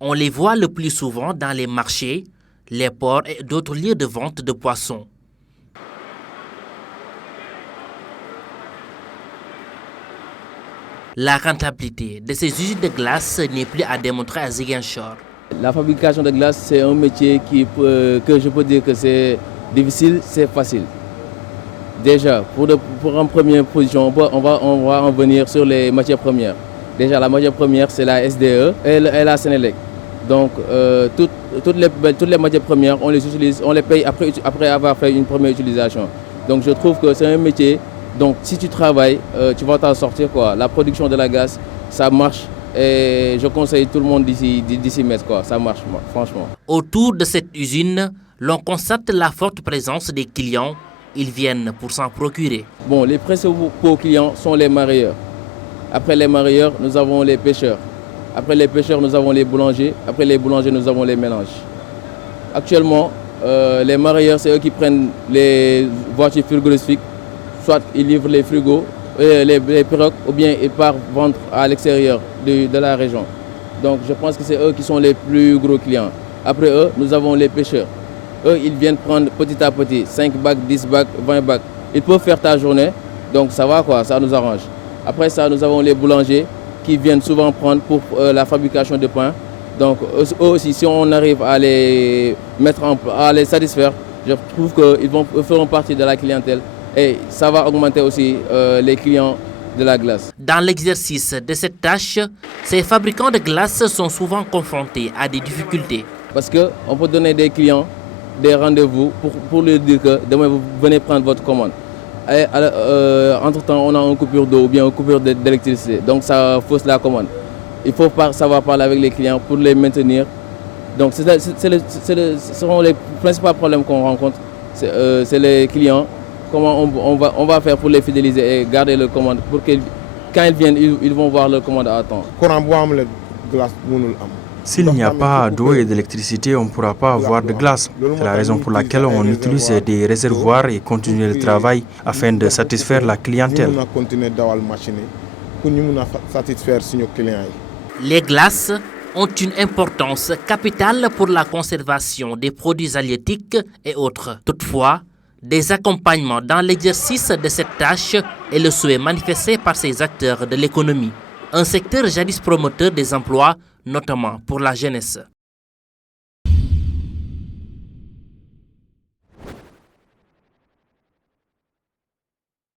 On les voit le plus souvent dans les marchés, les ports et d'autres lieux de vente de poissons. La rentabilité de ces usines de glace n'est plus à démontrer à Ziguinchor. La fabrication de glace, c'est un métier que je peux dire que c'est difficile, c'est facile. Déjà, pour en première position, on va en venir sur les matières premières. Déjà, la matière première, c'est la SDE et la Sénélec. Donc, toutes les matières premières, on les utilise, on les paye après avoir fait une première utilisation. Donc, je trouve que c'est un métier. Donc, si tu travailles, tu vas t'en sortir, quoi. La production de la glace, ça marche. Et je conseille tout le monde d'ici mettre, quoi. Ça marche, franchement. Autour de cette usine, l'on constate la forte présence des clients. Ils viennent pour s'en procurer. Bon, les principaux clients sont les marailleurs. Après les marailleurs, nous avons les pêcheurs. Après les pêcheurs, nous avons les boulangers. Après les boulangers, nous avons les mélanges. Actuellement, les marailleurs, c'est eux qui prennent les voitures frigorifiques. Soit ils livrent les frigos, les pirogues, ou bien ils partent vendre à l'extérieur de la région. Donc je pense que c'est eux qui sont les plus gros clients. Après eux, nous avons les pêcheurs. Eux, ils viennent prendre petit à petit, 5 bacs, 10 bacs, 20 bacs. Ils peuvent faire ta journée, donc ça va, quoi, ça nous arrange. Après ça, nous avons les boulangers qui viennent souvent prendre pour la fabrication de pain. Donc eux aussi, si on arrive à les satisfaire, je trouve qu'ils feront partie de la clientèle. Et ça va augmenter aussi les clients de la glace. Dans l'exercice de cette tâche, ces fabricants de glace sont souvent confrontés à des difficultés. Parce qu'on peut donner des clients des rendez-vous pour leur dire que demain vous venez prendre votre commande. Et entre-temps, on a une coupure d'eau ou bien une coupure d'électricité. Donc ça fausse la commande. Il faut savoir parler avec les clients pour les maintenir. Donc ce seront les principaux problèmes qu'on rencontre. C'est les clients. Comment on va faire pour les fidéliser et garder leur commande pour que quand ils viennent, ils vont voir leur commande à temps. S'il n'y a pas d'eau et d'électricité, on ne pourra pas avoir de glace. C'est la raison pour laquelle on utilise des réservoirs et continue le travail afin de satisfaire la clientèle. Les glaces ont une importance capitale pour la conservation des produits halieutiques et autres. Toutefois, des accompagnements dans l'exercice de cette tâche est le souhait manifesté par ces acteurs de l'économie. Un secteur jadis promoteur des emplois, notamment pour la jeunesse.